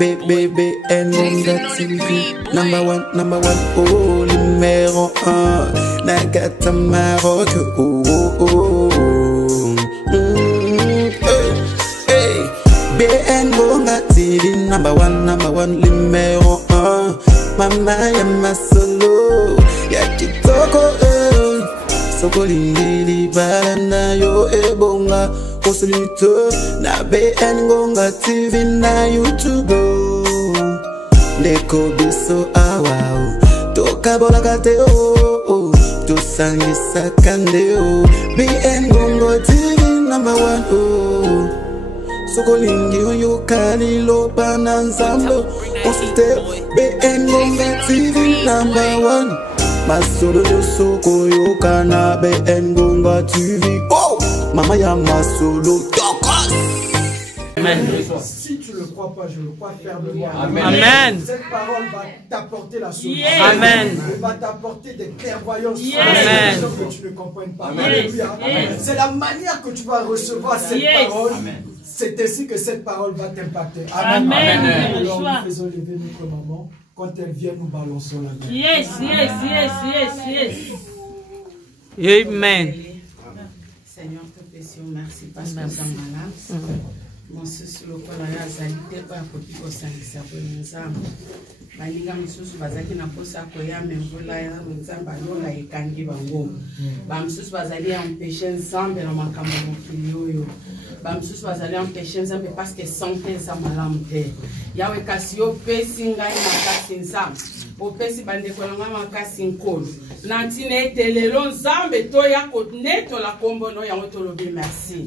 BBN TV. Number one, oh, numéro 1. Nagata Maroc, oh, oh, oh. Hey, BN Gonga TV. Number one, numéro 1. Mama ya masolo, ya kitoko, soko lingili balana yo ebonga. Kosulito na BN Gonga TV na YouTube. Ndeko biso awao toka bola kate o to sangisa kande o. BN Gonga TV number 1 o. Soko lingi yo kali lo bananzambo. Konsulte BN Gonga TV number 1. Masolo yo soko yo kana BN Gonga TV. Oh, mama ya masolo tokos. Amen. Si tu ne le crois pas, je le crois fermement. Amen. Amen. Cette parole va t'apporter la solution. Amen. Elle va t'apporter des clairvoyances. Amen. Que tu ne comprennes pas. Alléluia. C'est la manière que tu vas recevoir cette parole. C'est ainsi que cette parole va t'impacter. Amen. Amen. Alors nous faisons lever notre maman. Quand elle vient, nous balançons la main. Yes. Amen. Seigneur, te précieux, merci parce que nous sommes malades. Mon souci, le corps a zalité par côté au sein de sa bonne âme. Baninga misusu bazaki na posa koya memvula ya nzamba lola ekangi bango. Ba misusu bazali empêcher nzambe na makambo mokili oyo. Ba misusu bazali empêcher nzambe parce que santé za malamu te. Yawe kasi yo pesi ngai makasi nzambe. Opesi bandeko na ngai makasi nkolo. Nantine etelelo nzambe to ya koneto la kombo no yango tolobi merci.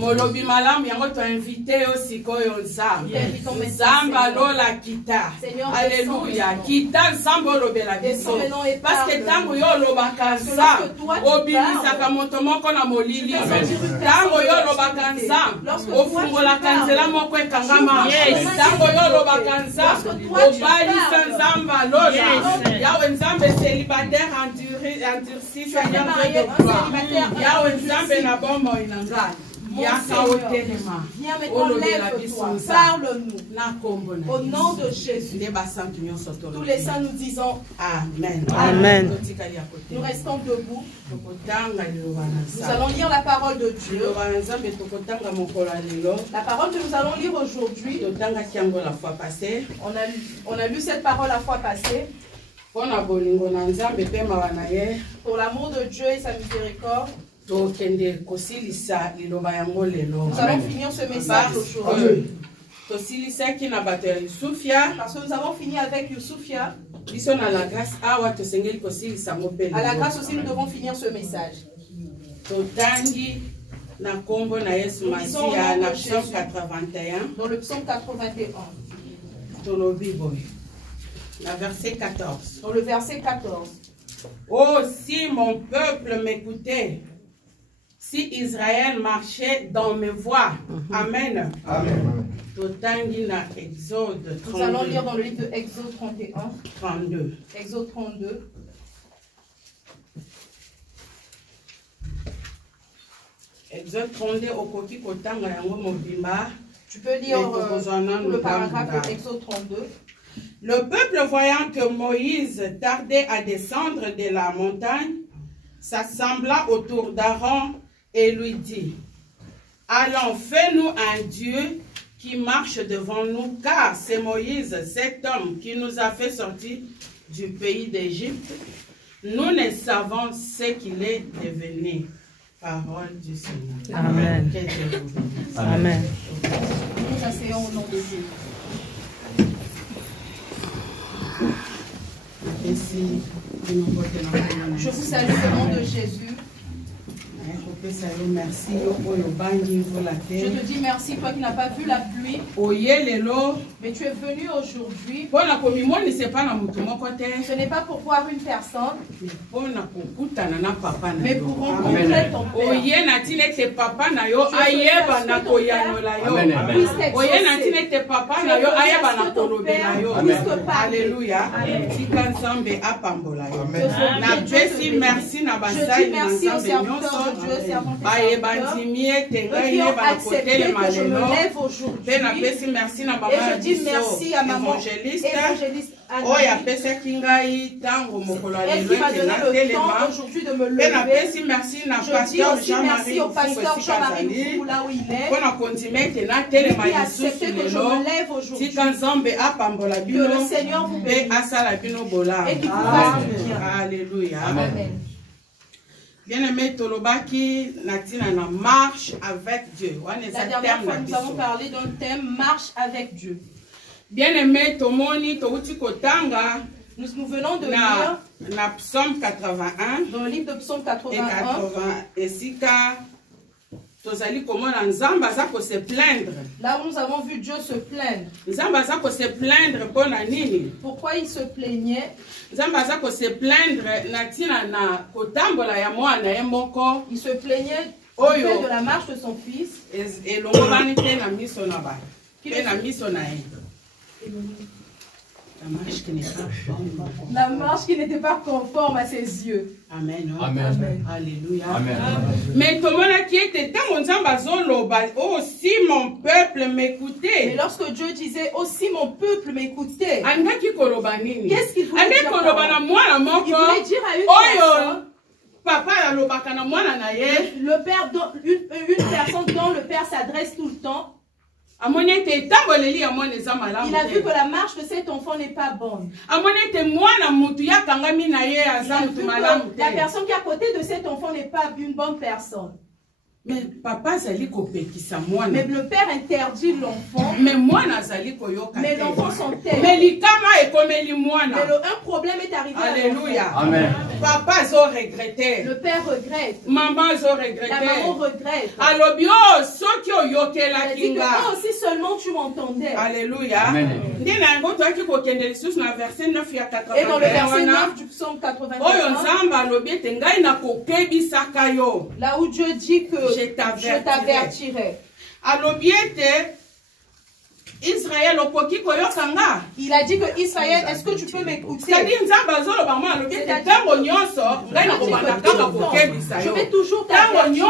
Molobi malamu yango to invité yo sikoyo nzambe. Nzamba lola kita. Alléluia. Kita nzambe olobela biso. Parce que tango yo lobaka nzambe obimisaka moto moko na molili. Tango yo lobaka nzambe ofungolaka nzela moko ekangama. Tango yo lobaka nzambe obalisa nzambe lola. Yawe nzambe célibataire endurci Seigneur de gloire. Yawe nzambe na bombo inangana. Viens maintenant, lève-toi, parle-nous. Au nom de Jésus. Tous les saints nous disons Amen. Amen. Nous restons debout. Nous allons lire la parole de Dieu. La parole que nous allons lire aujourd'hui. On a lu cette parole la fois passée. Pour l'amour de Dieu et sa miséricorde. Nous allons finir ce message aujourd'hui. Parce que nous avons fini avec Youssoufia. À la grâce aussi, nous devons finir ce message. Nous lisons dans le psaume 81. Dans le verset 14. Oh, si mon peuple m'écoutait, si Israël marchait dans mes voies. Amen. Amen. Nous allons lire dans le livre de Exode 31. 32. Exode 32. Exode 32 au Koki Kotanga yango mobimba. Tu peux lire le paragraphe de Exode 32. Le peuple voyant que Moïse tardait à descendre de la montagne, s'assembla autour d'Aaron et lui dit: allons, fais-nous un Dieu qui marche devant nous, car c'est Moïse, cet homme qui nous a fait sortir du pays d'Égypte. Nous ne savons ce qu'il est devenu. Parole du Seigneur. Amen. Amen. Nous nous asseyons au nom de Dieu. Je vous salue au nom de Jésus. Je te dis merci, toi qui n'as pas vu la pluie. Mais tu es venu aujourd'hui. Ce n'est pas pour voir une personne, mais pour rencontrer ton Père. Alléluia. Je dis merci au serviteur de Dieu, servantes et serviteurs qui ont accepté que je me lève aujourd'hui. Et je dis merci à maman évangéliste Anne, elle qui m'a donné le temps aujourd'hui de me lever. Je dis aussi merci au pasteur Jean-Marie Moukou là où il est, qui a accepté que je me lève aujourd'hui. Que le Seigneur vous bénisse et qu'il vous fasse du bien. Alléluia. Amen. Bien-aimé Tolobaki, Natina na marche avec Dieu. La dernière fois, nous avons parlé d'un thème, marche avec Dieu. Bien-aimé Tomoni, Touti Kotanga, nous venons de lire na Psaume 81, dans le livre de Psaume 81, et Sika, Tozali Komona Nzamba Zako se plaindre. Là où nous avons vu Dieu se plaindre. Nzamba Zako se plaindre pour la nini. Pourquoi il se plaignait? Nzamba Zako se plaindre natina na kotambola ya mwana ye moko. Il se plaignait du fait de la marche de son fils. Et l'ongobani te na miso na ba. Te na miso na ye. La marche qui n'était pas conforme à ses yeux. Amen. Amen. Alléluia. Amen. Mais tout le monde qui était aussi mon peuple m'écoutait. Mais lorsque Dieu disait aussi mon peuple m'écoutait, qu'est-ce qu'il voulait dire? Il voulait dire à une personne, le père, une personne dont le père s'adresse tout le temps. Il a vu que la marche de cet enfant n'est pas bonne. Il a vu que la personne qui est à côté de cet enfant n'est pas une bonne personne. Mais papa zali kopekisa mwana. Mais le père interdit l'enfant. Mais mwana zali koyoka. Mais l'enfant s'enterre. Mais likama ekomeli mwana. Mais un problème est arrivé. Alléluia. Amen. Papa zo regretté. Le père regrette. Maman zo regretté. La maman regrette. Alobio soki oyokela kinga. Oh, si seulement tu m'entendais. Alléluia. Amen. Ndina ngo toaki kokende lisusu na verset 9 ya 81. Et dans le verset 9 du psaume 81. Oyo nzamba alobi ete ngai na kokebisaka yo. Là où Dieu dit que je t'avertirai. Il a dit que Israël, est-ce que tu peux m'écouter? Je vais toujours t'avertir.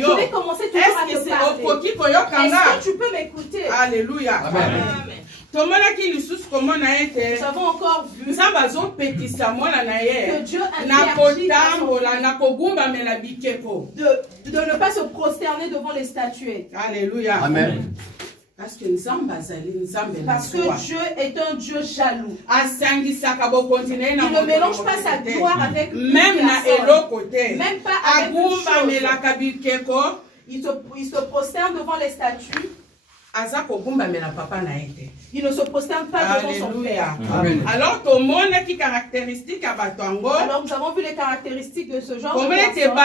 Je vais commencer toujours à te parler. Est-ce que tu peux m'écouter? Alléluia. Amen. Nous avons encore vu que Dieu de ne pas se prosterner devant les statuettes. Alléluia. Amen. Parce que Dieu est un Dieu jaloux. Il ne mélange pas sa gloire avec même pas avec une chose. Il se prosterne devant les statues. Il ne se prosterne pas devant son père. Amen. Alors, tout le monde qui caractéristique à Batango. Alors, nous avons vu les caractéristiques de ce genre de personnes.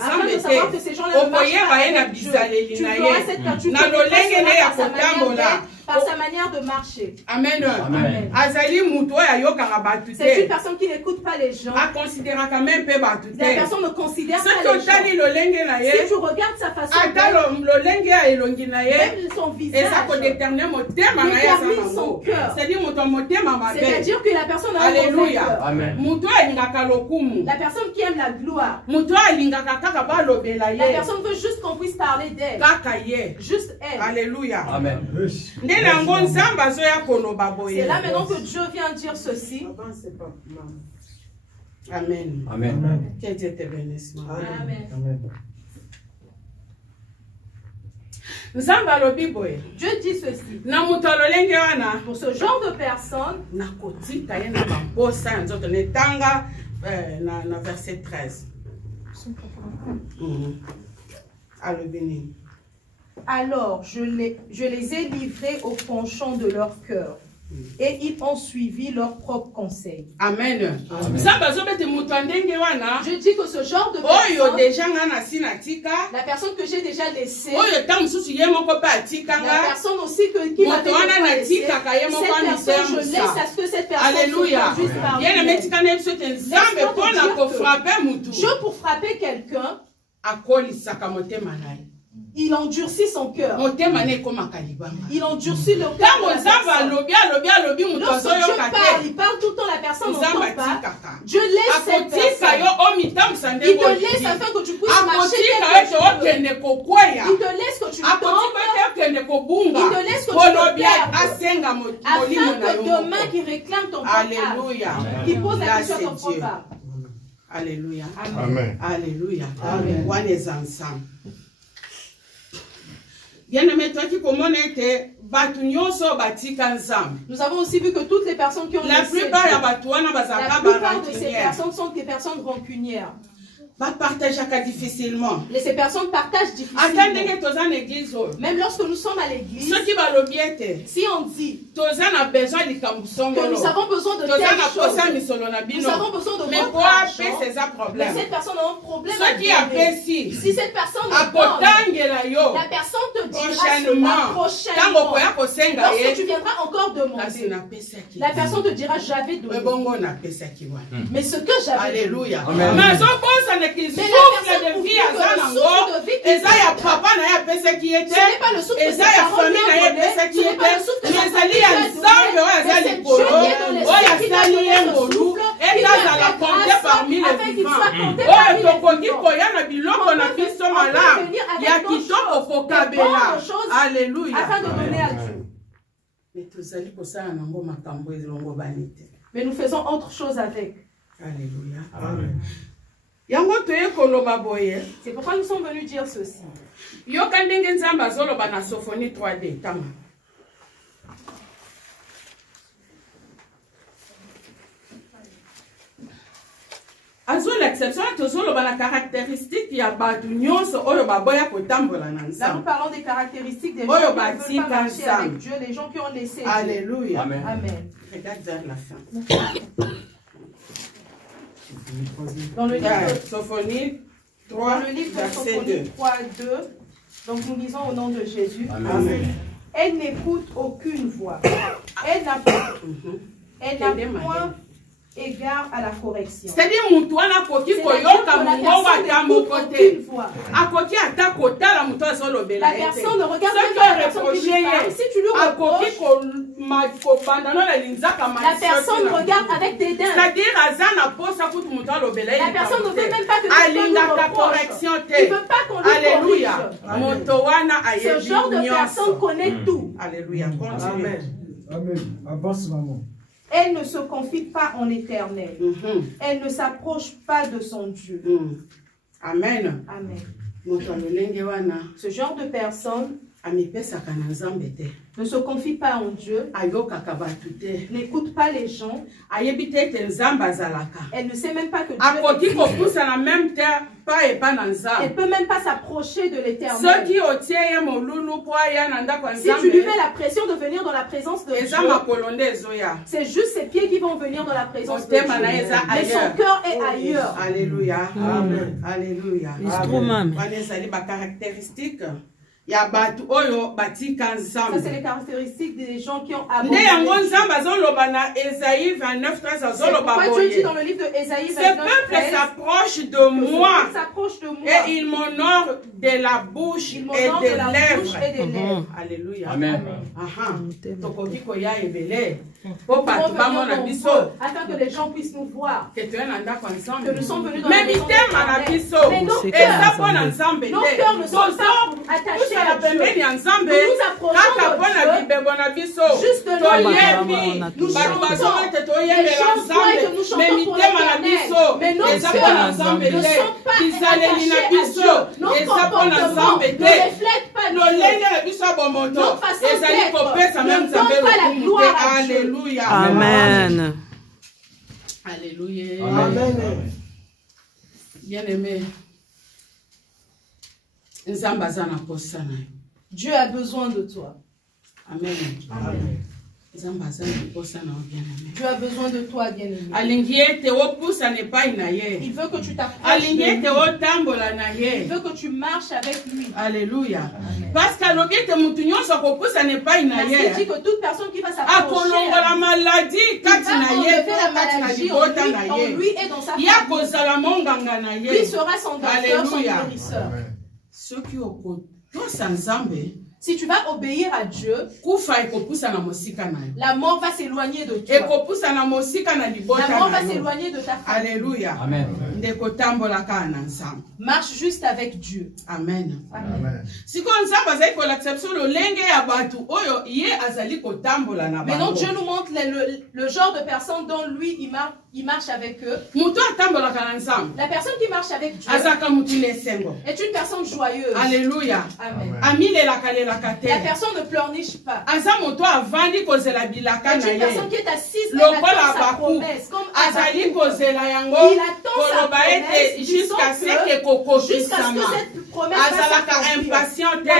Afin de savoir que ces gens-là ne marchent pas avec Dieu. Tu verras cette personne par sa manière de marcher. Amen. Amen. C'est une personne qui n'écoute pas les gens. La personne ne considère pas les gens. Si tu regardes sa façon d'être, même son visage détermine son cœur. C'est-à-dire que la personne a un mauvais cœur. La personne qui aime la gloire. La personne veut juste qu'on puisse parler d'elle. Juste elle. Alléluia. Amen. C'est là maintenant que Dieu vient dire ceci. Amen. Amen. Que Dieu te bénisse. Amen. Dieu dit ceci. Pour ce genre de personnes, verset 13. Alors je les ai livrés au penchant de leur cœur, et ils ont suivi leur propre conseil. Amen. Je dis que ce genre de personne, la personne que j'ai déjà laissée, la personne aussi qui m'a laissé, cette personne, je laisse à ce que cette personne puisse parler. Dieu pour frapper quelqu'un, Il endurcit son cœur. Il endurcit le cœur de la personne. Lorsque Dieu parle, il parle tout le temps, la personne n'entend pas. Dieu laisse cette personne. Il te laisse afin que tu puisses marcher tel que tu veux. Il te laisse que tu tombes. Il te laisse que tu te perdes. Afin que demain, qu'il réclame ton propre âme. Qu'il pose la question à ton propre âme. Alléluia. Amen. Alléluia. Amen. On est ensemble. Bien-aimé, toi qui commandes, nous avons aussi vu que toutes les personnes qui ont la laissé plupart de ces personnes sont des personnes rancunières. difficilement. Ces personnes partagent difficilement. Même lorsque nous sommes à l'église, si on dit que nous avons besoin de telles choses, nous avons besoin de votre argent, mais cette personne a un problème à donner. Si cette personne ne donne, la personne te dira prochainement, lorsque tu viendras encore demander, la personne te dira j'avais donné. Mais ce que j'avais Alléluia. Amen. Mais qui souffle de vie à Zanango, et ça y a papa n'a pas ce qui était, et ça y a famille n'a pas ce qui était, mais ça y a Zambe, ouais, ça y a Polo, ouais, ça y a Ngolu, et là, ça l'a compté parmi les vivants. Ouais, Tokoni Koya n'a biloko n'a pas son malin, il y a Kitoko Kokabela. Alléluia. Afin de donner à Dieu. Mais nous faisons autre chose avec. Alléluia. Amen. C'est pourquoi nous sommes venus dire ceci. Sophonie 3D. L'exception la caractéristique il y a Là, nous parlons des caractéristiques des gens qui ne veulent pas marcher avec Dieu, les gens qui ont laissé Dieu. Alléluia. Amen. Regarde vers la fin. Dans le livre de Sophonie 3, verset 2. 3:2, donc nous lisons au nom de Jésus. Amen. Elle n'écoute aucune voix. Elle n'a point égard à la correction. C'est-à-dire que la personne ne regarde même pas la personne qui lui parle. Si tu lui reproches, la personne regarde avec dédain. C'est-à-dire la personne ne veut même pas que quelqu'un lui reproche. Il ne veut pas qu'on lui corrige. Ce genre de personne connaît tout. Alléluia. Amen. Amen. Avance, maman. Elle ne se confie pas en l'Éternel. Elle ne s'approche pas de son Dieu. Amen. Amen. Ce genre de personne ne se confie pas en Dieu, n'écoute pas les gens, elle ne sait même pas que Dieu existe. Elle ne peut même pas s'approcher de l'Éternel. Si tu lui mets la pression de venir dans la présence de Dieu, c'est juste ses pieds qui vont venir dans la présence de Dieu. Mais son cœur est ailleurs. Alléluia. Amen. Alléluia. Il y a ça, c'est les caractéristiques des gens qui ont abandonné. C'est pourquoi Dieu dit dans le livre de Ésaïe 29, ce peuple s'approche de moi et il m'honore de la bouche et des lèvres. Alléluia. Amen. Afin que les gens puissent nous voir. Que nous sommes venus dans la maison de mais nos cœurs ne sont pas attachés à Dieu. Nous nous approchons de Dieu. Juste de nous chantons. Les gens croient que nous chantons pour l'Éternel. Mais nos cœurs ne sont pas attachés à Dieu. Nos comportements ne reflètent pas Dieu. Notre façon d'être ne donne pas la gloire à Dieu. Alléluia. Amen. Alléluia. Amen. Bien-aimé. Dieu a besoin de toi. Amen. Amen. Dieu a besoin de toi, bien-aimé. Il veut que tu t'approches de lui. Il veut que tu marches avec lui. Alléluia. Amen. Parce qu'il dit que toute personne qui va s'approcher, il va enlever la maladie en lui et dans sa famille. Lui sera son docteur, son guérisseur. Si tu vas obéir à Dieu, la mort va s'éloigner de toi. La mort va s'éloigner de ta famille. Alléluia. Amen. Marche juste avec Dieu. Amen. Amen. Maintenant, Dieu nous montre le genre de personne dont lui, il marche avec eux. La personne qui marche avec Dieu est une personne joyeuse. Alléluia. Amen. La personne ne pleurniche pas. C'est une personne qui est assise et attend sa promesse. Comme il attend sa promesse jusqu'à ce que cette promesse soit accomplie. La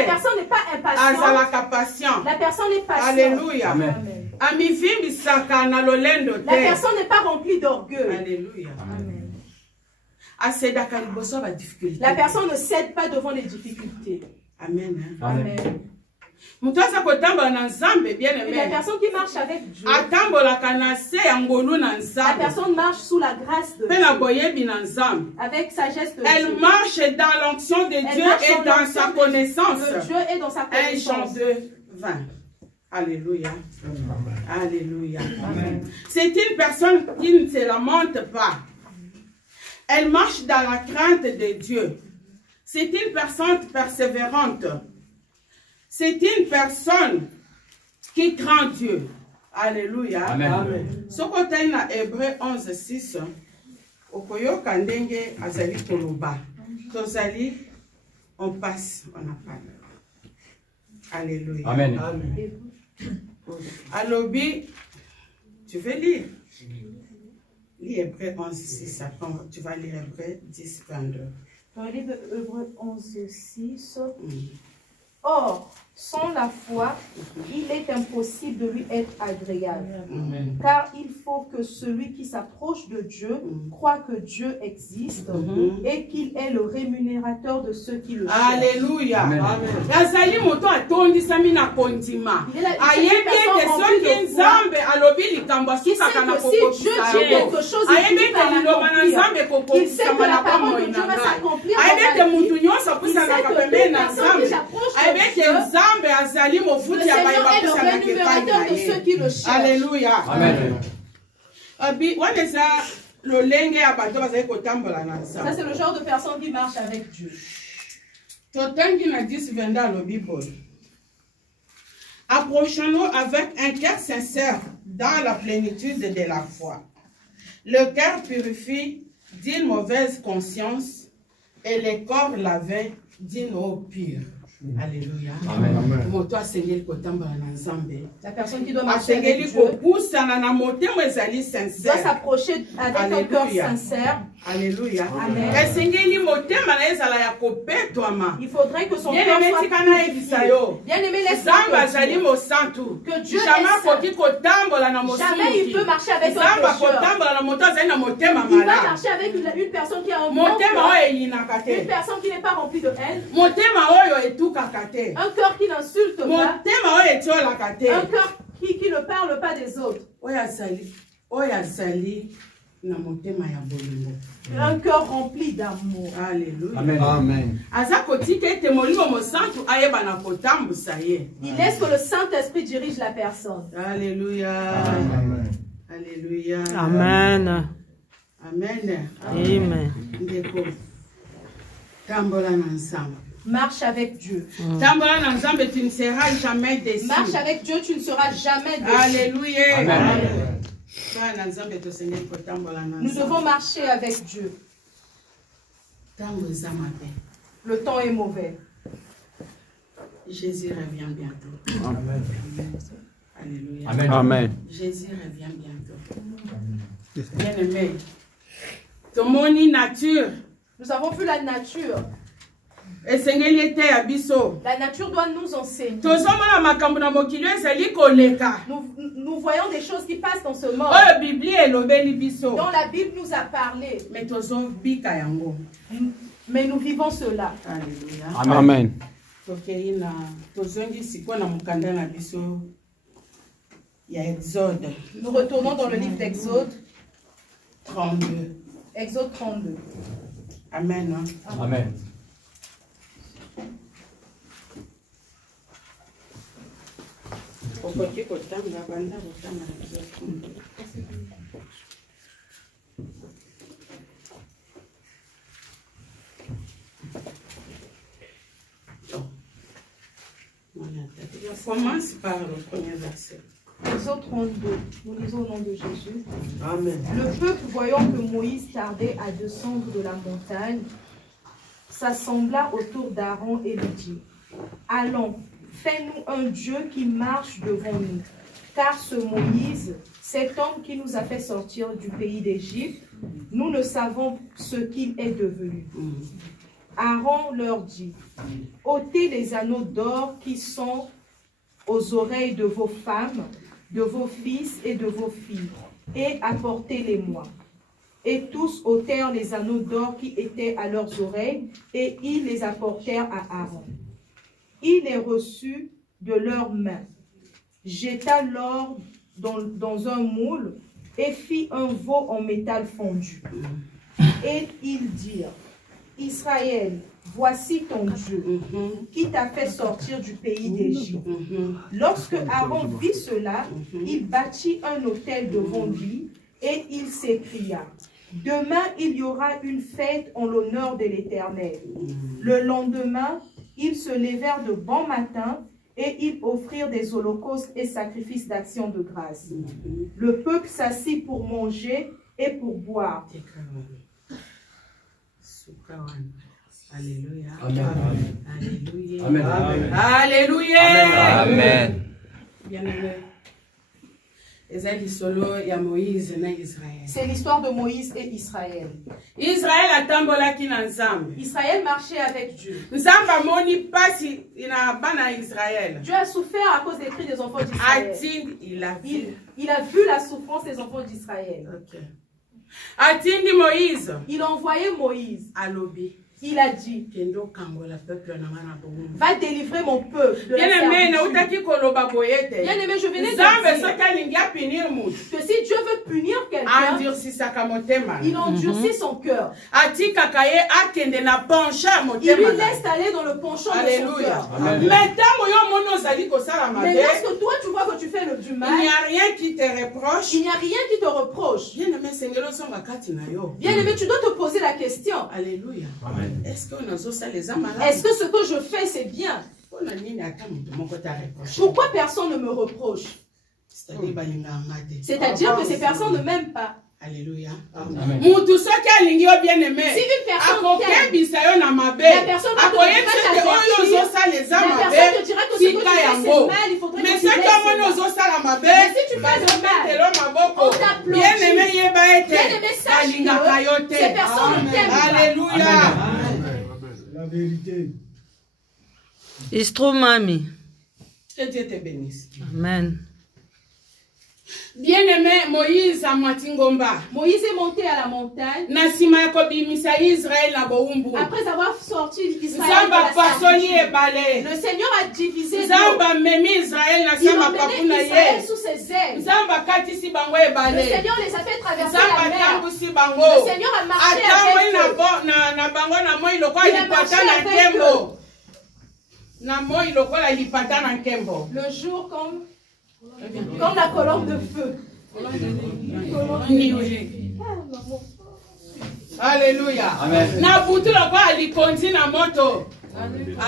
personne n'est pas impatiente. La personne est patiente. Alléluia. Amen. La personne n'est pas remplie d'orgueil. Alléluia. Amen. La personne ne cède pas devant les difficultés. Amen. Amen. Et la personne qui marche avec Dieu, la personne marche sous la grâce de Dieu, avec sagesse de Dieu. Elle marche dans l'onction de Dieu et dans sa connaissance. Dieu et dans sa connaissance. 1 Jean 2, 20. Alléluia. Alléluia. C'est une personne qui ne se lamente pas. Elle marche dans la crainte de Dieu. C'est une personne persévérante. C'est une personne qui craint Dieu. Alléluia. Amen. Ce côté na Hébreu 11, 6. Okoyoka ndenge azali koloba. Tozali, on passe, on appelle. Alléluia. Amen. Alobi, tu veux lire? Lis Hébreu 11, 6. Après, tu vas lire Hébreu 10, 22. Dans le livre de Hébreu 11, 6. Or, sans la foi, il est impossible de lui être agréable. Amen. Car il faut que celui qui s'approche de Dieu croit que Dieu existe et qu'il est le rémunérateur de ceux qui le cherchent. Alléluia. Amen. Yazali moto atondisami na kondima. Ayebi ete soki nzambe alobi likambo asukaka na kokokisa yango. Ayebi ete liloba na nzambe kokokisama na bomoi na ngai. Ayebi ete mutu nyonso apusanaka pembeni na nzambe. Ayebi ete nzambe azali mofuti ya baye bapusanaka epai na ye. Alléluia. Amen. Wana lolenge ya bato bazali kotambola na nzambe. Ça, c'est le genre de personne qui marche avec Dieu. Totangi na 10 venda lo Bible. Approchons-nous avec un cœur sincère dans la plénitude de la foi. Le cœur purifie d'une mauvaise conscience et le corps lavé d'une eau pure. Alléluia. Amen. La personne qui doit marcher avec Dieu doit s'approcher avec un cœur sincère. Alléluia. Amen. Il faudrait que son cœur soit purifié. Bien aimé, que Dieu est saint. Jamais il peut marcher avec un pécheur. Il va marcher avec une personne qui a un bon cœur. Une personne qui n'est pas remplie de haine. Un cœur qui n'insulte pas. Un cœur qui ne parle pas des autres. Un cœur rempli d'amour. Alléluia. Amen. Il laisse que le Saint-Esprit dirige la personne. Alléluia. Amen. Alléluia. Amen. Amen. Amen. Marche avec Dieu. Tu ne seras jamais déçu. Marche avec Dieu, tu ne seras jamais déçu. Alléluia. Amen. Nous devons marcher avec Dieu. Le temps est mauvais. Jésus revient bientôt. Amen. Alléluia. Amen. Amen. Jésus revient bientôt. Bien-aimé, ton moni nature. Nous avons vu la nature. La nature doit nous enseigner. Nous voyons des choses qui passent dans ce monde. Dont la Bible nous a parlé. Mais nous vivons cela. Alléluia. Amen. Nous retournons dans le livre d'Exode 32. Exode 32. Amen. Amen. On commence par le premier verset. Exode 32, nous lisons au nom de Jésus. Amen. Le peuple, voyant que Moïse tardait à descendre de la montagne, s'assembla autour d'Aaron et lui dit: Allons, fais-nous un Dieu qui marche devant nous. Car ce Moïse, cet homme qui nous a fait sortir du pays d'Égypte, nous ne savons ce qu'il est devenu. Aaron leur dit: ôtez les anneaux d'or qui sont aux oreilles de vos femmes, de vos fils et de vos filles, et apportez-les-moi. Et tous ôtèrent les anneaux d'or qui étaient à leurs oreilles, et ils les apportèrent à Aaron. Il les reçut de leurs mains, jeta l'or dans un moule, et fit un veau en métal fondu. Et ils dirent: Israël, voici ton Dieu, qui t'a fait sortir du pays d'Égypte. Lorsque Aaron vit cela, il bâtit un autel devant lui, et il s'écria: demain, il y aura une fête en l'honneur de l'Éternel. Le lendemain, ils se levèrent de bon matin, et ils offrirent des holocaustes et sacrifices d'action de grâce. Le peuple s'assit pour manger et pour boire. Alléluia. Amen. Alléluia. Amen. Alléluia. Amen. Bien-aimé. C'est l'histoire de Moïse et Israël. Israël a tambolaki na Nzambe. Israël marchait avec Dieu. Nzambe amoni pasi ina bana Israël. Dieu a souffert à cause des cris des enfants d'Israël. Il a vu la souffrance des enfants d'Israël. Okay. Atindi Moïse. Il a envoyé Moïse. À l'obi. Il a dit: va délivrer mon peuple de la servitude. Bien-aimé, je venais de dire que si Dieu veut punir quelqu'un, il endurcit son cœur. Il lui laisse aller dans le penchant de son cœur. Mais lorsque toi tu vois que tu fais du mal, il n'y a rien qui te reproche. Il n'y a rien qui te reproche. Bien-aimé, tu dois te poser la question. Alléluia. Amen. Est-ce que ce que je fais c'est bien? Pourquoi personne ne me reproche? C'est-à-dire que ces personnes ne m'aiment pas. Alléluia. Amen. Si une personne t'aime, la personne va te dire que ce que tu fais c'est mal, il faudrait que tu laisses cela. Mais si tu fais le mal, on t'applaudit. Bien-aimé, sache que ces personnes ne t'aiment pas. Alléluia. La vérité. Istro mami. Que Dieu te bénisse. Amen. Bien-aimé, Moïse a Matingomba. Moïse est monté à la montagne. Après avoir sorti Israël de la servitude, le Seigneur a divisé l'eau. Il emmenait Israël sous ses ailes. Le Seigneur les a fait traverser la mer. Le Seigneur a marché avec eux. Il a marché avec eux. Le jour comme la colombe de feu. Alléluia. Amen.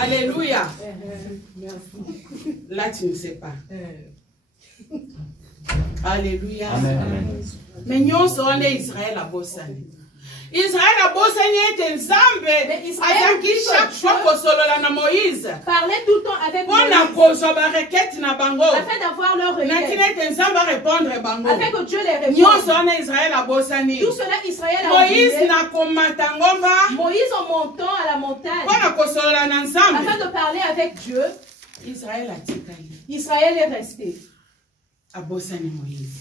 Alléluia. Là, tu ne sais pas. Alléluia. Amen. Mais nous sommes Israël à Bossani. Israël a bossani était Nzambe. Azaki chaque fois que solola na Moïse. Parlait tout le temps avec Moïse. Afin d'avoir leur requête. Afin que Dieu les réponde. Tout cela Israël a oublié. Moïse en montant à la montagne. Afin de parler avec Dieu. Israël est resté.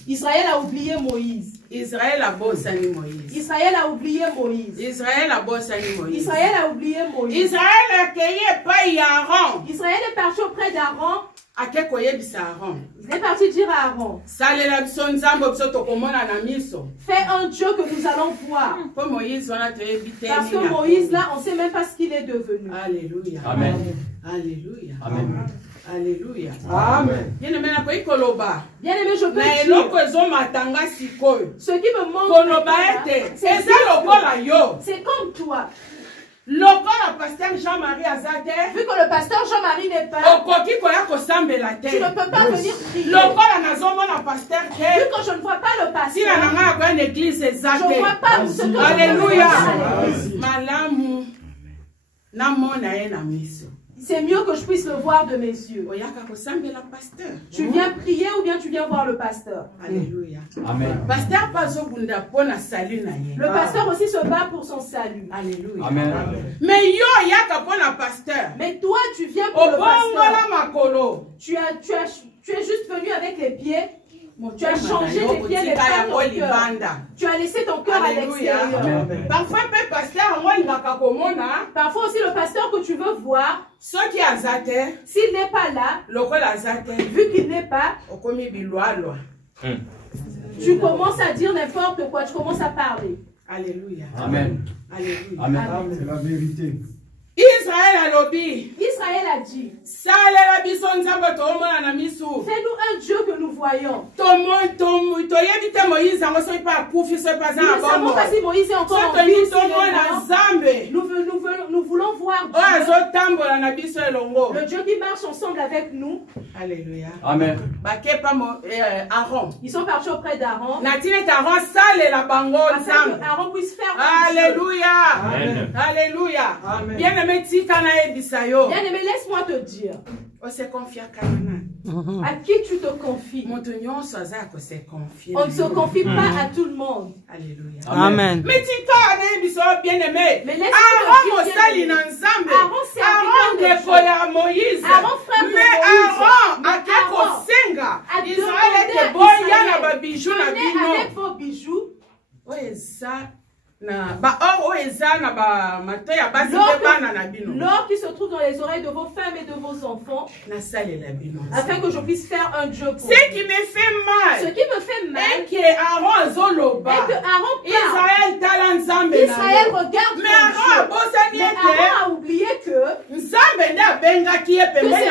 Israël a oublié Moïse. Israël a bossani Moïse. Israël a oublié Moïse. Israël a bossani Moïse. Israël a oublié Moïse. Israël a accueilli pas Aaron. Israël est parti auprès d'Aaron. Il est parti dire à Aaron: fais un Dieu que nous allons voir. Parce que Moïse là, on ne sait même pas ce qu'il est devenu. Alléluia. Amen. Alléluia. Amen. Alléluia. Amen. Bien-aimé, na koyi koloba. Bien-aimé, je peux Na dire, eloko ezomatanga sikoyo. ce qui me manque, Koloba ete. Eza lokola yo. c'est comme toi. Lokola pasteur Jean-Marie Azate. Vu que le pasteur Jean-Marie n'est pas, Okoki koya kosambela te. tu ne peux pas venir prier. Lokola nazomona pasteur Vu te. que je ne vois pas le Sina pasteur, nanga koya na église je ezate. ne vois pas ce que je Alléluia. vois. Malamu. Namona ye na miso. C'est mieux que je puisse le voir de mes yeux. Oyaka kosambela pasteur. Tu viens prier ou bien tu viens voir le pasteur. Alléluia. Amen. Pasteur pazobunda pona salut na ye. Le pasteur aussi se bat pour son salut. Alléluia. Amen. Mais yo yaka pona pasteur. Mais toi, tu viens pour le Obongola pasteur. makolo. Tu es juste venu avec les pieds. Tu as changé tes pieds, les pas ton cœur. Tu as laissé ton cœur à l'extérieur. Parfois, le pasteur, Parfois aussi, le pasteur que tu veux voir, qui azate, s'il n'est pas là, vu qu'il n'est pas, tu commences à dire n'importe quoi, tu commences à parler. Alléluia. Amen. Alléluia. Amen. C'est la vérité. Israël a lobby. Israël a dit, fais-nous fais-nous un Dieu que nous voyons. Nous ne savons pas si Moïse est encore en vie. Nous voulons voir Dieu, le Dieu qui marche ensemble avec nous. Alléluia. Amen. Ils sont partis auprès d'Aaron. Afin que Aaron puisse faire un Dieu. Alléluia. Amen. Alléluia. Amen. Bien-aimé, Bien-aimé, laisse-moi te dire. on se confie à Canaan. À qui tu te confies? On On ne se confie pas à tout le monde. Alléluia. Amen. Mais tu bien aimé. Mais laisse-moi te dire, Aaron serviteur de Moïse. Aaron frère de Mais Moïse. Aaron Mais Aaron a a Israël était demandé bon, à il y a Israël, na bijou na venez bino. avec vos bijoux. Ouais, ça. L'or qui se trouve dans les oreilles de vos femmes et de vos enfants, afin que je puisse faire un Dieu pour vous. Ce qui me fait mal, ce qui me fait mal, est que Aaron parle. Israël regarde mais Aaron a oublié que c'est Dieu qui l'a appelé à côté de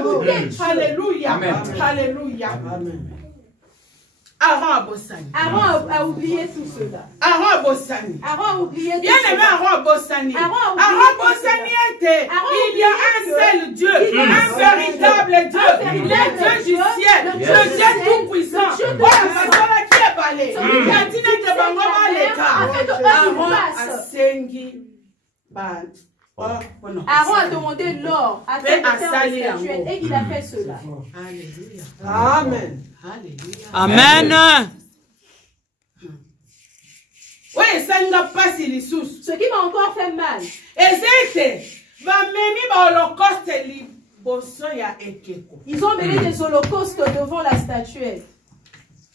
Moïse, Alléluia. Amen. Alléluia. Amen. Aaron a oublié tout cela. Aaron a bossani. Aaron a oublié tout Bien aimé, cela. Aaron a bossani. Aaron a bossani était. Il y a un seul Dieu, un véritable Dieu, le Dieu du ciel, le Dieu tout puissant. Qui est balé? Aaron a sengi. Aaron a demandé l'or afin de faire la statuette et il a fait cela. Alléluia. Amen. Alléluia. Amen. Oui, ça n'a pas si les sous. Ce qui m'a encore fait mal. Ils ont emmené des holocaustes devant la statuette.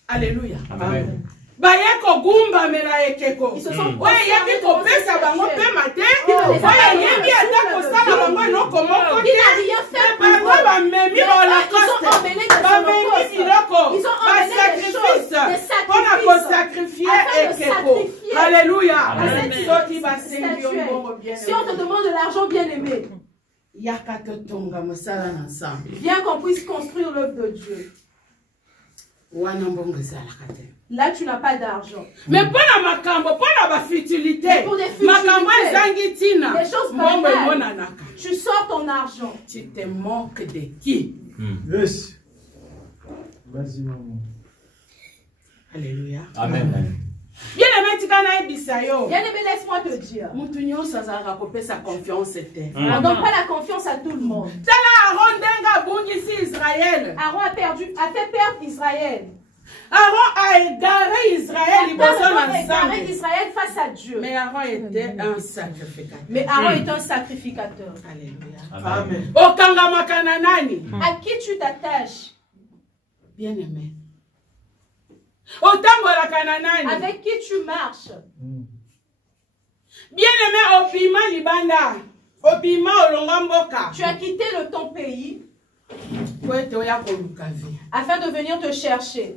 Alléluia. Amen. Ils se sont Alléluia. Si on te demande de l'argent, bien aimé, viens qu'on puisse construire l'œuvre de Dieu. Là, tu n'as pas d'argent. Mais pour la makambo, pour la futilité, pour des futilités, les choses banales, tu sors ton argent. Tu te moques de qui? Yes. Vas-y, maman. Alléluia. Amen. Bien aimé, laisse-moi te dire. On ne donne pas la confiance à tout le monde. Aaron a fait perdre Israël. Aaron a égaré Israël face à Dieu. Mais Aaron était un sacrificateur. Alléluia. Amen. À qui tu t'attaches? Bien aimé. Avec qui tu marches? Bien aimé, tu as quitté ton pays afin de venir te chercher.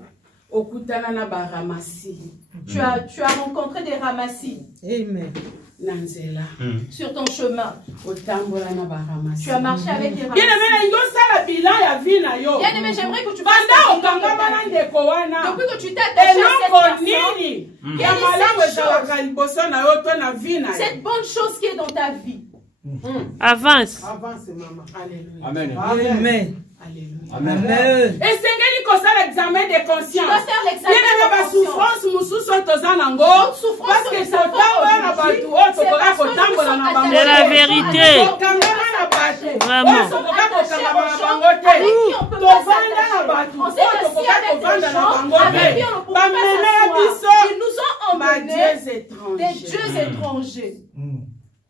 okutana na baramasi. Tu as rencontré des ramassis. Amen. Nanzela. Sur ton chemin. Otambola na baramasi. Tu as marché avec des ramassis. Bien aimé, j'aimerais que tu fasses ta vie. Depuis que tu t'es attaché à cette bonne chose qui est dans ta vie. Avance. Avance, maman. Alléluia. Amen. Amen. Alléluia. Amen. Et c'est qu'il faut faire l'examen de conscience. Tu dois faire l'examen de conscience. Souffrance, parce que c'est la vérité. Vraiment. Ils nous ont emmenés des dieux étrangers.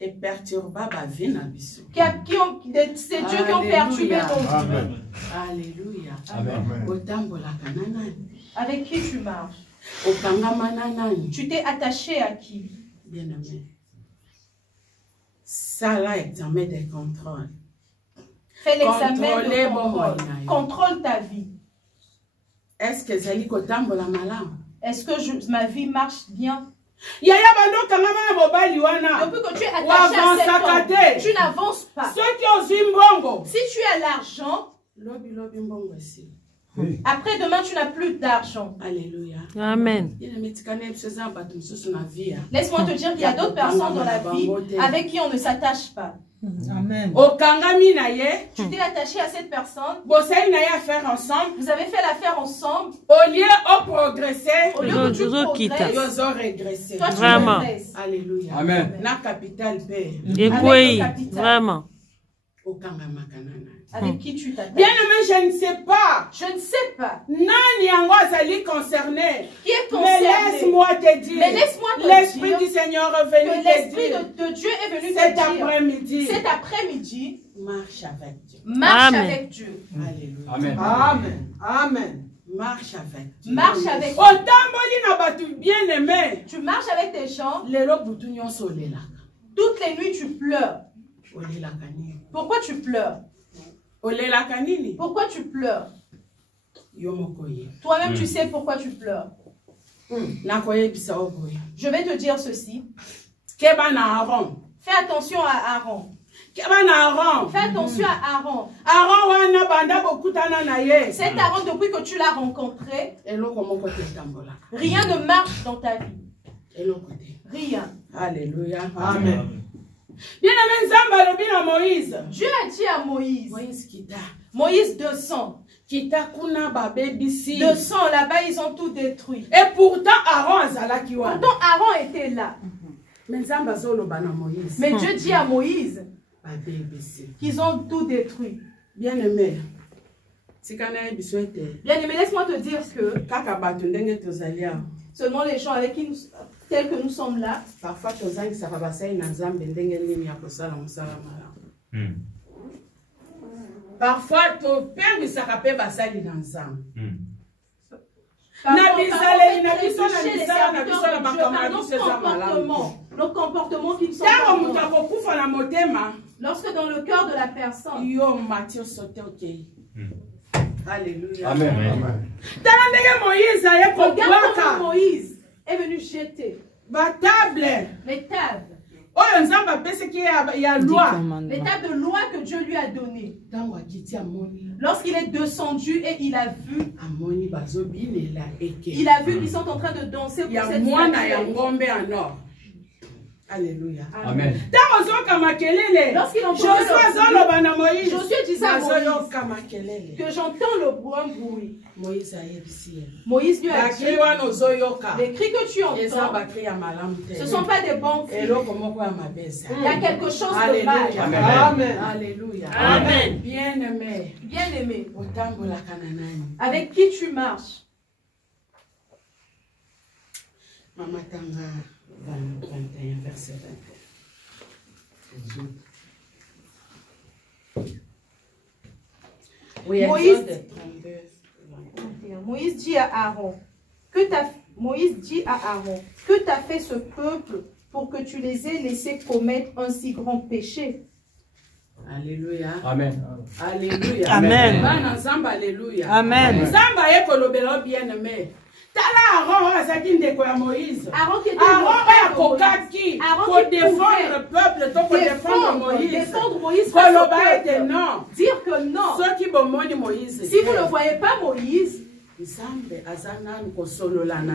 Et perturba ma vie na biso. Ces dieux qui ont perturbé ton vie. Alléluia. Amen. Otambola kananani. Avec qui tu marches? Okangama nanani. Tu t'es attaché à qui? Bien aimé. Ça là, examen de contrôle. Fais l'examen de contrôle. Contrôle ta vie. Est-ce que Zali kotambola malam? Est-ce que ma vie marche bien? Depuis que tu es attaché à cet homme, tu n'avances pas. Si tu as l'argent, après demain tu n'as plus d'argent. Alléluia. Amen. Laisse-moi te dire qu'il y a d'autres personnes dans la vie avec qui on ne s'attache pas. Amen. Tu t'es attaché à cette personne. Vous avez fait l'affaire ensemble. Au lieu de progresser, au lieu que tu progresses, toi tu vraiment. Progresses. Alléluia. Amen. Na capital paix. Et puis, vraiment. Avec qui tu t'attaches? Bien aimé, je ne sais pas. Je ne sais pas. Nani yango azali concerné. Qui est concerné? Mais laisse-moi te dire. Mais laisse-moi te l'Esprit du Seigneur est venu te dire. L'Esprit de Dieu est venu te dire. Cet après-midi. Marche avec Dieu. Marche avec Dieu. Alléluia. Amen. Amen. Amen. Marche avec Dieu. Marche avec Dieu. Bien aimé. Tu marches avec des gens. Toutes les nuits tu pleures. Pourquoi tu pleures? Pourquoi tu pleures? Toi-même tu sais pourquoi tu pleures. Je vais te dire ceci. Fais attention à Aaron. Fais attention à Aaron. Cet Aaron, depuis que tu l'as rencontré, rien ne marche dans ta vie. Rien. Alléluia. Amen. Dieu a dit à Moïse, Moïse 200. 200 là-bas, ils ont tout détruit. Et pourtant, Aaron était là. Mais Dieu dit à Moïse qu'ils ont tout détruit. Bien aimé. Bien aimé, laisse-moi te dire que seulement les gens avec qui nous, tels que nous sommes là, parfois nos comportements qui sont lorsque dans le cœur de la personne, alléluia. Amen. Regarde comment Moïse est venu jeter les tables. Les tables de loi que Dieu lui a données. Lorsqu'il est descendu et il a vu qu'ils sont en train de danser pour cette statue. Alléluia. Amen. Lorsqu'il entendait Josué disait à Moïse que j'entends le bruit. Moïse lui a dit, les cris que tu entends, ce ne sont pas des bons cris. Il y a quelque chose de mal. Amen. Alléluia. Amen. Bien aimé. Bien aimé. Avec qui tu marches? Maman Tanga 21, verset 21. Oui, Moïse dit à Aaron, que t'as fait ce peuple pour que tu les aies laissés commettre un si grand péché? Alléluia. Amen. Alléluia. Amen. Alléluia. Amen. Zamba ye kolobelo bien aimé. Aaron qui était le peuple pour défendre Moïse. Dire que non. Si vous ne voyez pas Moïse,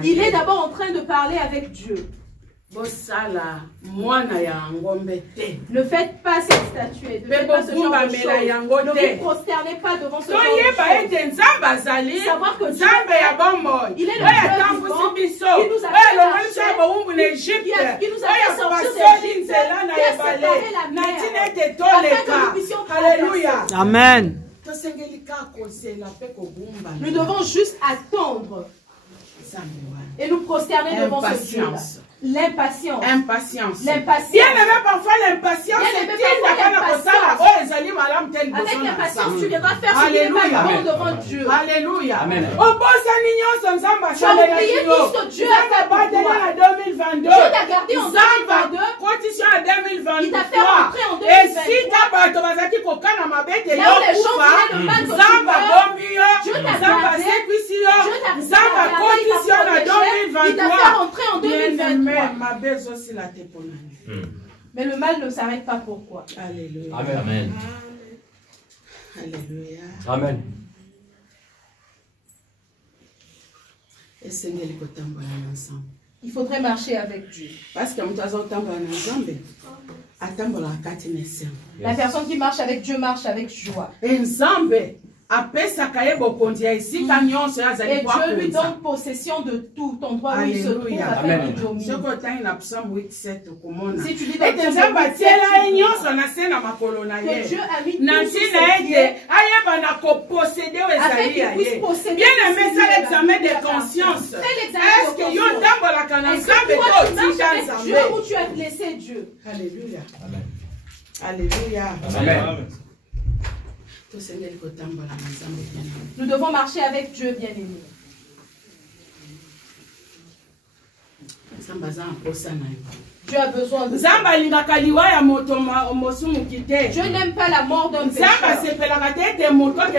il est d'abord en train de parler avec Dieu. Ne faites pas cette statuette, ne faites pas ce genre de choses. Ne vous prosternez pas devant ce genre de choses. Savoir que Dieu il est le Dieu vivant qui nous a fait sortir d'Égypte, qui a séparé la mer, afin que nous puissions traverser. Amen. Nous devons juste attendre et nous prosterner devant ce Dieu. L'impatience. Bien aimé, parfois l'impatience, avec l'impatience, tu viendras faire ce qui n'est pas bon devant Dieu. Alléluia. Amen. Tu as oublié tout ce que Dieu a fait pour toi. Dieu t'a gardé en 2022. Il t'a fait rentrer en 2023. Là où les gens disaient le mal que tu veux, Dieu t'a gardé. Dieu t'a gardé. Il t'a fait rentrer en 2023. Mais le mal ne s'arrête pas. Pourquoi? Alléluia. Amen. Alléluia. Amen. Il faudrait marcher avec Dieu. Parce que la personne qui marche avec Dieu marche avec joie. Et Dieu lui donne possession de tout endroit où il se trouve afin de dominer. Si tu dis dans que Dieu a mis tout sur ses pieds afin qu'il puisse posséder. Bien aimé, c'est l'examen de conscience. Est-ce que tu marches avec Dieu ou tu as laissé Dieu? Alléluia. Amen. Alléluia. Amen. Nous devons marcher avec Dieu, bien-aimé. Dieu a besoin de ça. Dieu n'aime pas la mort d'un pécheur. Je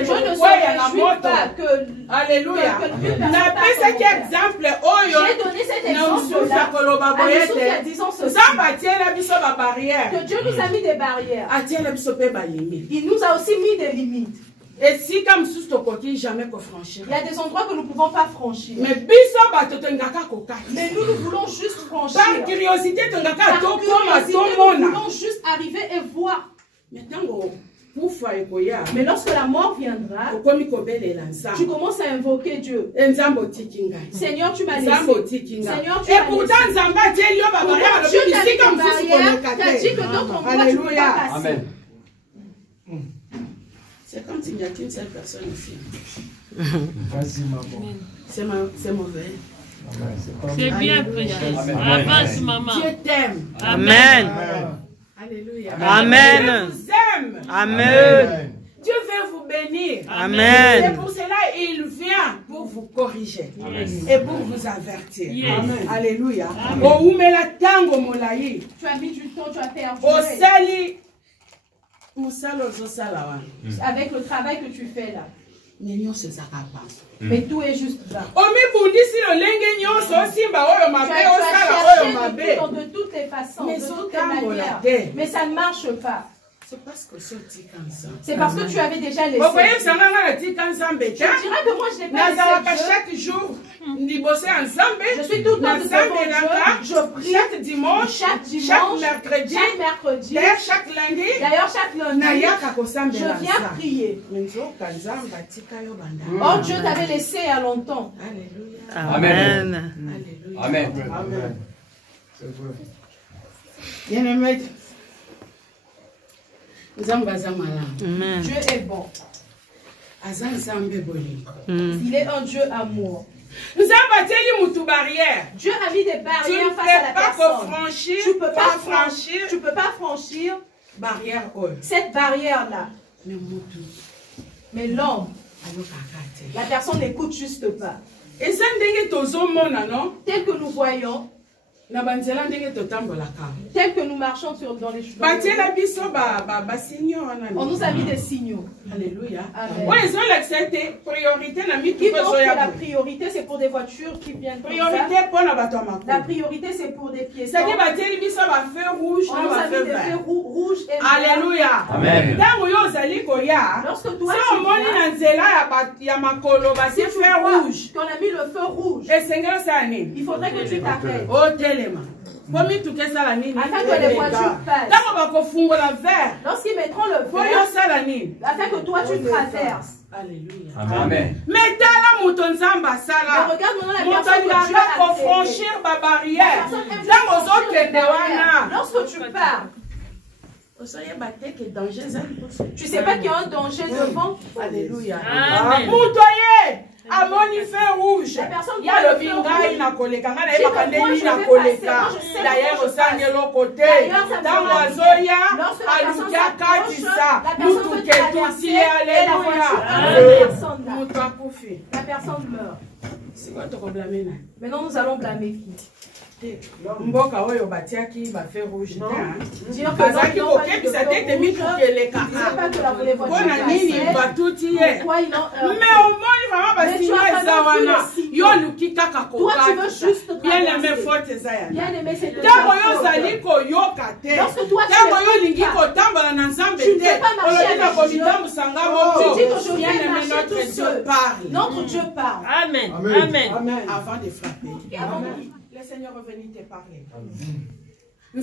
ne se réjouis pas que... Alléluia. J'ai donné cet exemple-là à Youssouf disant ceci. Que Dieu nous a mis des barrières. Il nous a aussi mis des limites. Et si comme sous jamais franchir. Il y a des endroits que nous ne pouvons pas franchir. Mais nous voulons juste franchir. Par curiosité, nous voulons juste arriver et voir. Mais lorsque la mort viendra, tu commences à invoquer Dieu. Seigneur, tu m'as laissé. Seigneur, tu m'as laissé. Dieu t'a mis une barrière, t'as dit que d'autres endroits tu ne peux pas passer. Amen. C'est comme s'il n'y a qu'une seule personne ici. C'est mauvais. C'est bien, princesse. Avance, maman. Dieu t'aime. Amen. Alléluia. Amen. Dieu vous aime. Amen. Dieu veut vous bénir. Amen. C'est pour cela qu'il vient pour vous corriger et pour vous avertir. Amen. Alléluia. Tu as mis du temps, tu as perdu. Avec le travail que tu fais là. Mais tout est juste là. Tu as cherché de toutes les façons, de toutes les manières. Mais ça ne marche pas. C'est parce que tu avais déjà laissé. Tu diras que moi je n'ai pas laissé chaque jour. Je suis tout le temps devant Dieu. Je prie chaque dimanche, chaque mercredi, chaque lundi. D'ailleurs, chaque lundi, je viens prier. Oh, Dieu t'avait laissé il y a longtemps. Amen. Amen. Amen. Dieu est bon. Il est un Dieu amour. Dieu a mis des barrières face à la personne. Tu ne peux pas franchir cette barrière-là. Mais l'homme, la personne n'écoute juste pas. Tel que nous voyons, Tel que nous marchons dans les chemins. On nous a mis des signaux. Alléluia. Amen. Ils pensent que la priorité c'est pour des voitures qui viennent comme ça. La priorité c'est pour des piétons. On nous a mis des feux rouges et verts. Alléluia. Amen. Lorsque toi qu'on a mis le feu rouge, il faudrait que tu t'arrêtes. Afin que les voitures passent. Lorsqu'ils mettront le feu, afin que toi tu traverses. Alléluia. Amen. Mais regarde maintenant la personne que Dieu a franchir ma barrière. Lorsque tu pars, tu sais pas qu'il y a un danger devant. Alléluia. Amen. A moni feu rouge. Il y a le vingai na koleka. Ngana eba pandemi na koleka. D'ailleurs au sang de l'autre côté. Dans Wazoya, alukia katisa. Nous tout que tout si alléluia. La personne meurt. C'est quoi ton problème? Maintenant nous allons blâmer qui? Mboka oyo batiaki ba feu rouge. Dire que bazaki kokebisa tete mitukeleka. Bona nini batuti ye. Mais au moins vraiment basina zawana. Yo luki kaka koka. Toi tu veux juste bien aimé faute zaya. Bien aimé c'est de Tango yo zali ko yoka te. Tango yo lingi ko tambola na nzambe te. Olodina ko bitambu sanga moko. Bien aimé notre Dieu parle. Notre Dieu parle. Amen. Amen. Amen. Avant de frapper. Amen. Le Seigneur est venu te parler. Je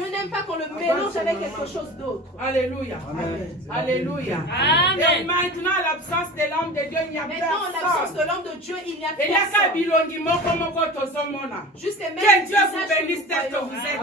n'aime pas qu'on le mélange avec quelque chose d'autre. Alléluia. Amen. Alléluia. Amen. Et maintenant, l'absence de l'homme de Dieu, il n'y a maintenant, en l'absence de l'homme de Dieu, il n'y a personne. Juste les mêmes. Que Dieu vous bénisse tel que vous êtes.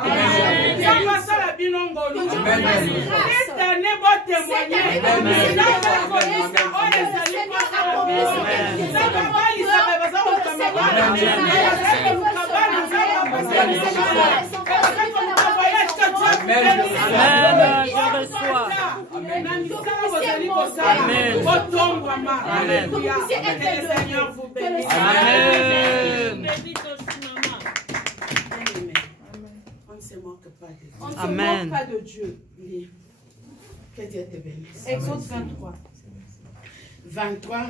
On ne se moque pas de Dieu. Que Dieu te bénisse. Exode 23. 23, 1 à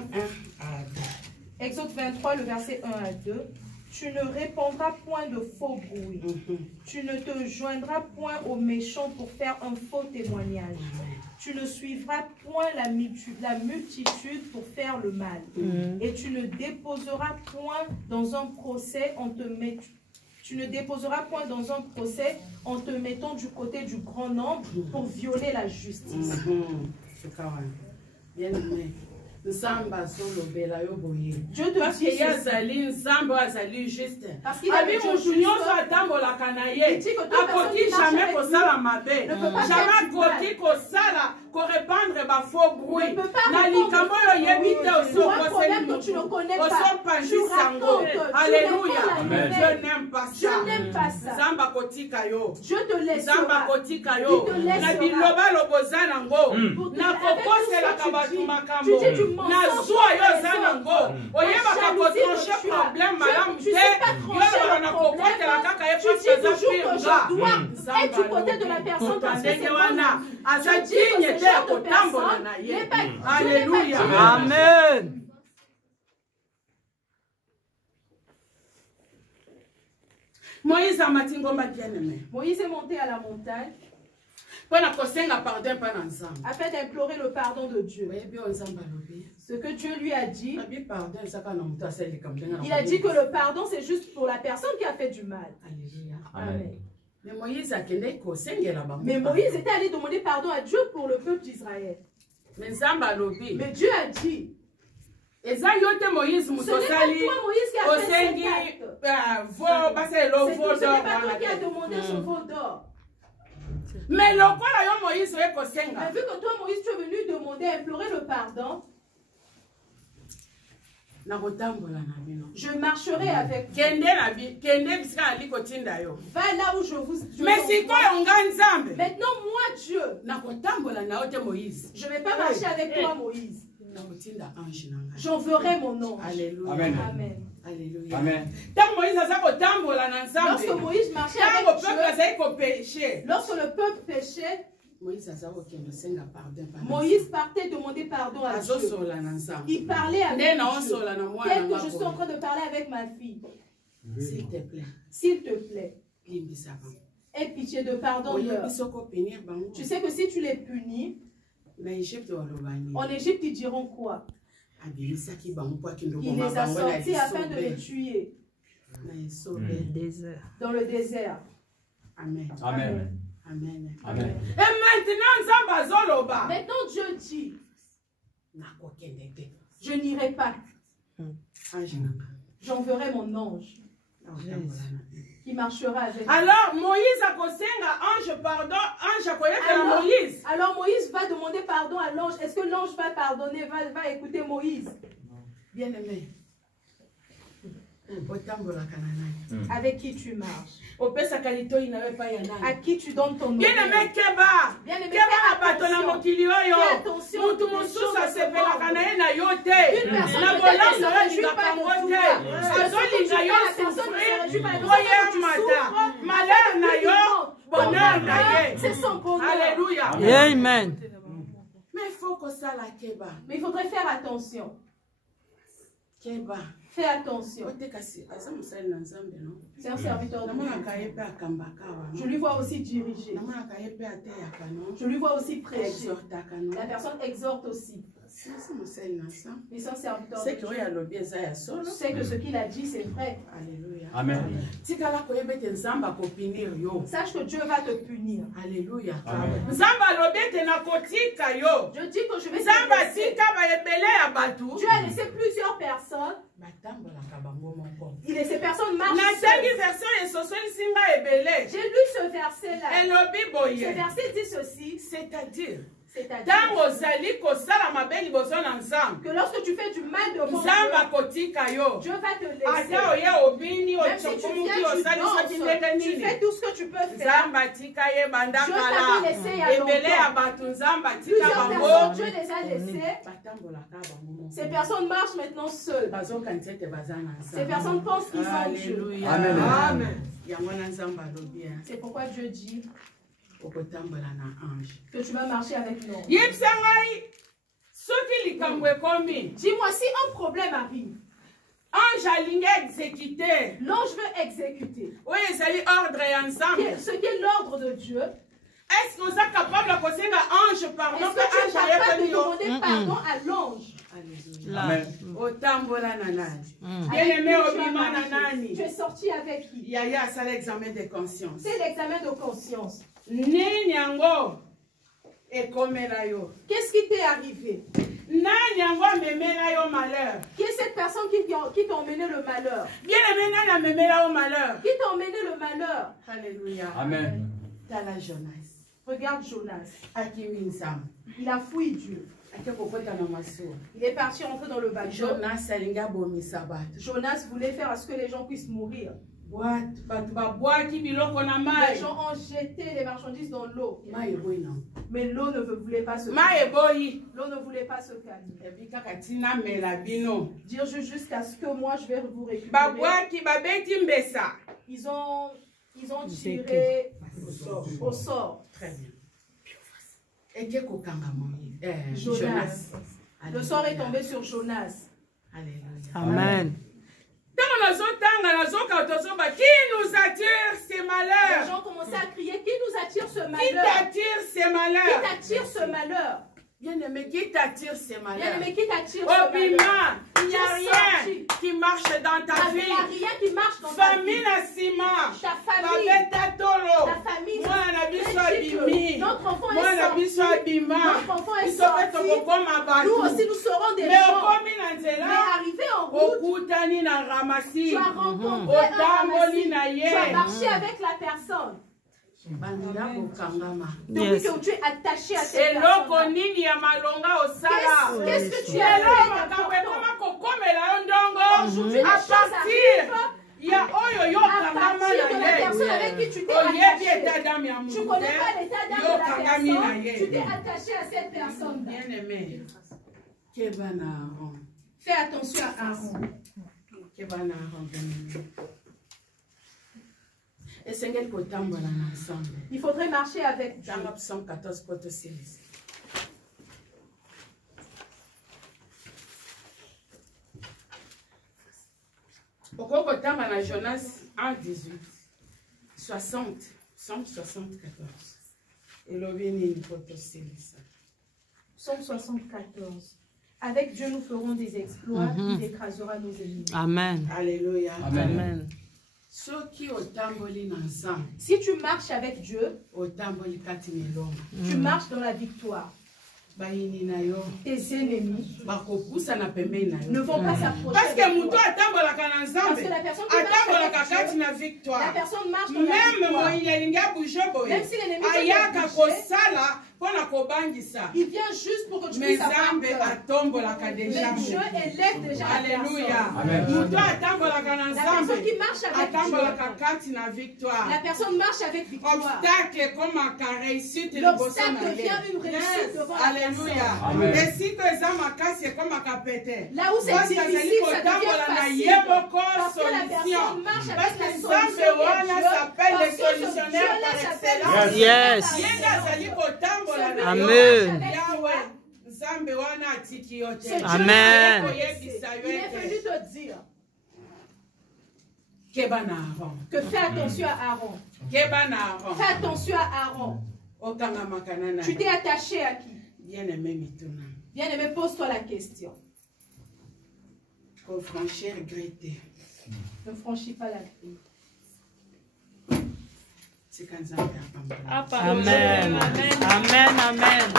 2. Exode 23, le verset 1 à 2. Tu ne répandras point de faux bruit. Tu ne te joindras point aux méchants pour faire un faux témoignage. Tu ne suivras point la multitude pour faire le mal. Et tu ne déposeras point dans un procès en te mettant. Tu ne déposeras point dans un procès en te mettant du côté du grand nombre pour violer la justice. C'est quand même bien aimé. Dieu te dit juste. Parce qu'il a dit que répandre ma faux bruit. Na likambo yo yebite oso problème que tu ne connais pas. Alléluia. Je n'aime pas ça. Je n'aime pas ça. Zamba kotika yo. Je te laisse. Zamba kotika yo. Na biloba lobozana ngo. Na kokose la kabatu makambo. Na zwa yo zanango. Oyeba ka kotroncher problème madame te. Yo na kokote la kaka ye parce que je dois être du côté de la personne parce que c'est wana. Azadigne te kotambola na ye. Alléluia. Amen. Moïse a matingomba bien-aimé. Moïse est monté à la montagne afin d'implorer le pardon de Dieu. Ce que Dieu lui a dit, il a dit que le pardon c'est juste pour la personne qui a fait du mal. Alléluia. Amen. Mais Moïse était allé demander pardon à Dieu pour le peuple d'Israël. Mais Dieu a dit, ce n'est pas toi Moïse qui a fait cet acte. Ce n'est pas toi qui a demandé ce veau d'or. Mais vu que toi Moïse tu es venu demander, implorer le pardon, je marcherai avec vous. Va là où je vous... Maintenant moi Dieu, je ne vais pas marcher avec toi Moïse. j'enverrai mon ange. Alléluia. Amen. Amen. Alléluia. Amen. Lorsque Moïse marchait avec Dieu, lorsque le peuple péchait, Moïse partait demander pardon à Dieu. Il parlait avec Dieu. Tel que je suis en train de parler avec ma fille. S'il te plaît. S'il te plaît. Aie pitié de pardon-leur. Tu sais que si tu les punis, en Égypte, ils diront quoi? Il les a sortis afin de les tuer. Dans le désert. Amen. Amen. Amen. Amen. Et maintenant, Dieu dit, je n'irai pas. J'enverrai mon ange qui marchera avec moi. Alors Moïse a kosenga ange pardon, ange a koyekela Moïse. Alors Moïse va demander pardon à l'ange. Est-ce que l'ange va pardonner, va écouter Moïse? Bien aimé. Avec qui tu marches? À qui tu donnes ton nom? Bien aimé Keba. Bien aimé, Keba abato na mokili oyo. attention. Mutu mosusu asepelaka na ye na yo te. Une personne Na peut-être bolasa ne se réjouit olingaka pas de ngo toi. te. Azolinga yo La personne ne se réjouit pas de toi. souffrir. Oye mata. Malheur na yo. Bonheur na ye. C'est son bonheur. Alléluia. Amen. Mais il faut que ça la Keba. Mais il faudrait faire attention. Keba. Fais attention. C'est un serviteur de Dieu. Je lui vois aussi diriger. Je lui vois aussi prêcher. La personne exhorte aussi. Mais c'est un serviteur de Dieu. Je sais que ce qu'il a dit, c'est vrai. Alléluia. Amen. Sache que Dieu va te punir. Alléluia. Amen. Je dis que je vais te laisser. Dieu a laissé plusieurs personnes. Et ces personnes marchent seules. J'ai lu ce verset-là. Ce verset dit ceci. C'est-à-dire que lorsque tu fais du mal devant Dieu va te laisser. Même si tu viens, tu fais tout ce que tu peux faire. Dieu t'a laissé il y a longtemps. Plusieurs personnes, Dieu les a laissés. Ces personnes marchent maintenant seules. Ces personnes pensent qu'ils sont Dieu. Amen. Amen. C'est pourquoi Dieu dit que tu vas marcher avec l'ange. Dis-moi si un problème arrive. L'ange veut exécuter. Ce qui est l'ordre de Dieu. Est-ce que vous êtes capable de poser l'ange pardon? Est-ce que tu es capable de demander pardon à l'ange? Amen. Tu es sorti avec qui? C'est l'examen de conscience. C'est l'examen de conscience. Qu'est-ce qui t'est arrivé? Qui est cette personne qui t'a emmené le malheur? Qui t'a emmené le malheur? Alléluia. Amen. Regarde Jonas. Il a fui Dieu. Il est parti rentrer dans le bateau. Jonas voulait faire à ce que les gens puissent mourir. Les gens ont jeté les marchandises dans l'eau. Mais l'eau ne voulait pas se calmer. L'eau ne voulait pas se calmer. Dire jusqu'à ce que moi je vais vous récupérer. Ils ont tiré au sort. Très bien. Jonas. Le sort est tombé sur Jonas. Alléluia. Amen. Qui nous attire ces malheurs? Les gens commençaient à crier, qui nous attire ce malheur? Qui t'attire ces malheurs? Qui t'attire ce malheur? Bien-aimé, qui t'attire ces malheurs? Bien-aimé, qui t'attire ce malheur? Il n'y a rien qui marche dans ta vie. Il n'y a rien qui marche dans ta vie. Ta famille. Ta famille. Notre enfant est sorti. Notre enfant est sorti. Nous aussi, nous serons des gens. Mais arrivé en route, tu as rencontré un ramassis. Tu as marché avec la personne. Depuis que tu es attaché à cette personne. Qu'est-ce que tu as fait? Aujourd'hui, les choses arrivent. À partir de la personne avec qui tu t'es attaché. Tu ne connais pas l'état d'âme de la personne. Tu t'es attaché à cette personne. Fais attention à Aaron. Il faudrait marcher avec Dieu. Pourquoi Jonas 1, 18, 60, 174. Et Psaume 74. Avec Dieu, nous ferons des exploits, il écrasera nos ennemis. Amen. Alléluia. Amen. Si tu marches avec Dieu, tu marches dans la victoire. Tes ennemis ne vont pas s'approcher. Parce que la personne qui marche avec Dieu, la personne marche dans la victoire. Même si l'ennemi il vient juste pour que tu puisses avoir peur. Mais Dieu élève déjà la personne qui marche avec Dieu. La personne marche avec victoire. L'obstacle vient une réussite devant la personne. Là où c'est difficile, ça devient facile. Parce que la personne marche avec la solution de Dieu. Parce que Yes. Amen. Amen. Il est venu te dire que fais attention à Aaron. Fais attention à Aaron. Tu t'es attaché à qui? Bien-aimé, pose-toi la question. Ne franchis pas la grille. Amen. Amen. Amen.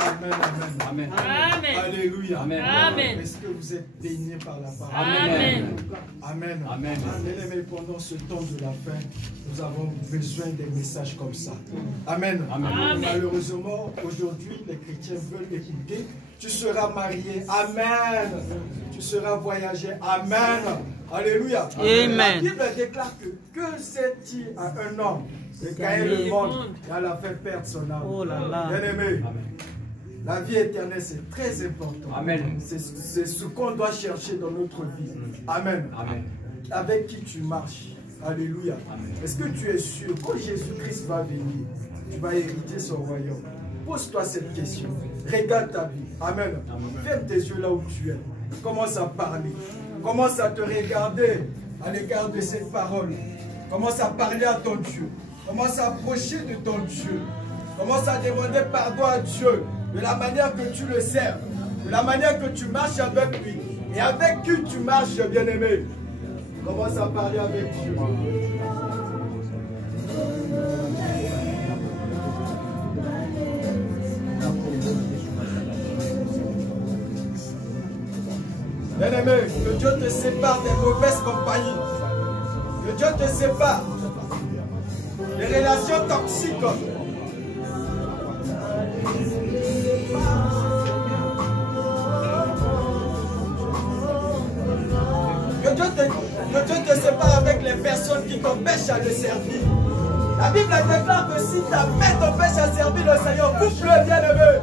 Amen. Amen. Alléluia. Amen. Est-ce que vous êtes bénis par la parole? Amen. Amen. Amen. Bien-aimés, pendant ce temps de la fin, nous avons besoin des messages comme ça. Amen. Amen. Malheureusement, aujourd'hui, les chrétiens veulent écouter. Tu seras marié. Amen. Tu seras voyagé. Amen. Alléluia. Amen. La Bible déclare que c'est-il à un homme de gagner le monde et à la fin perdre son âme. Oh là là. Bien-aimé, la vie éternelle, c'est très important. Amen. C'est ce qu'on doit chercher dans notre vie. Amen. Amen. Avec qui tu marches. Alléluia. Est-ce que tu es sûr, quand Jésus-Christ va venir, tu vas hériter son royaume? Pose-toi cette question. Regarde ta vie. Amen. Ferme tes yeux là où tu es. Commence à parler. Commence à te regarder à l'égard de cette parole. Commence à parler à ton Dieu. Commence à approcher de ton Dieu. Commence à demander pardon à Dieu de la manière que tu le sers, de la manière que tu marches avec lui et avec qui tu marches, bien-aimé. Commence à parler avec Dieu. Bien-aimé, que Dieu te sépare des mauvaises compagnies. Que Dieu te sépare des relations toxiques. Que Dieu te sépare avec les personnes qui t'empêchent à le servir. La Bible déclare que si ta main t'empêche à servir le Seigneur, coupe-le, bien-aimé.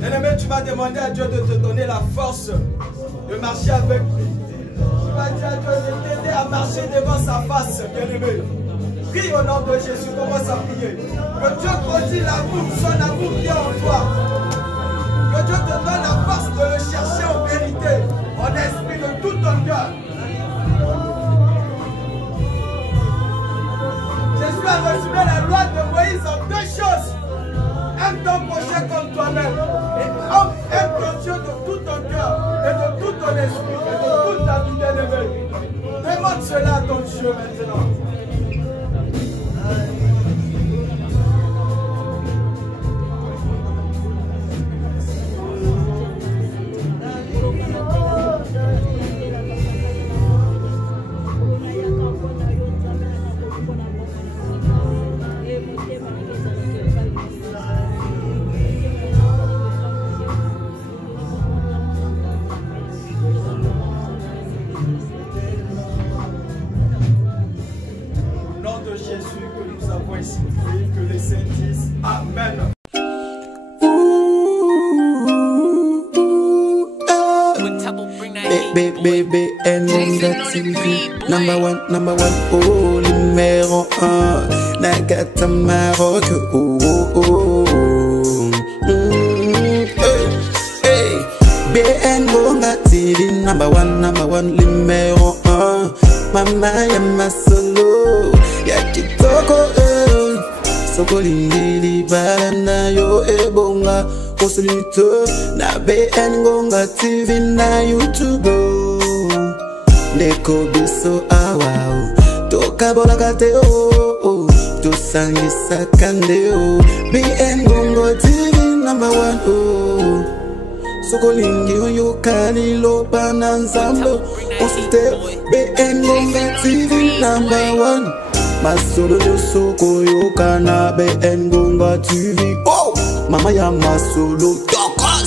Bien-aimé, tu vas demander à Dieu de te donner la force de marcher avec lui. Tu vas dire à Dieu de t'aider à marcher devant sa face, bien-aimé. Prie au nom de Jésus, commence à prier. Que Dieu grandisse l'amour, son amour vient en toi. Que Dieu te donne la force de le chercher en vérité, en esprit, de tout ton cœur. Jésus a résumé la loi de Moïse en deux choses. Aime ton prochain comme toi-même. Et aime ton Dieu de tout ton cœur, et de tout ton esprit, et de toute ta vie, bien-aimée. Demande cela à ton Dieu maintenant. BN Ngonga TV. Number one, oh, numéro 1. Nagata Maroc, oh. Hey, BN Ngonga TV. Number one, numéro 1. Mama ya masolo, ya kitoko, soko lingili balana yo ebonga. Consulite na BN Ngonga TV na YouTube. Ndeko biso awa toka bola kate o tosangisa kande o. BN Ngonga TV number 1 o. Sokolingi oyo kali lo bananzambo. Consulite BN Ngonga TV number 1. Masolo yo soko yo kana BN Ngonga TV. Oh, mama ya masolo tokos.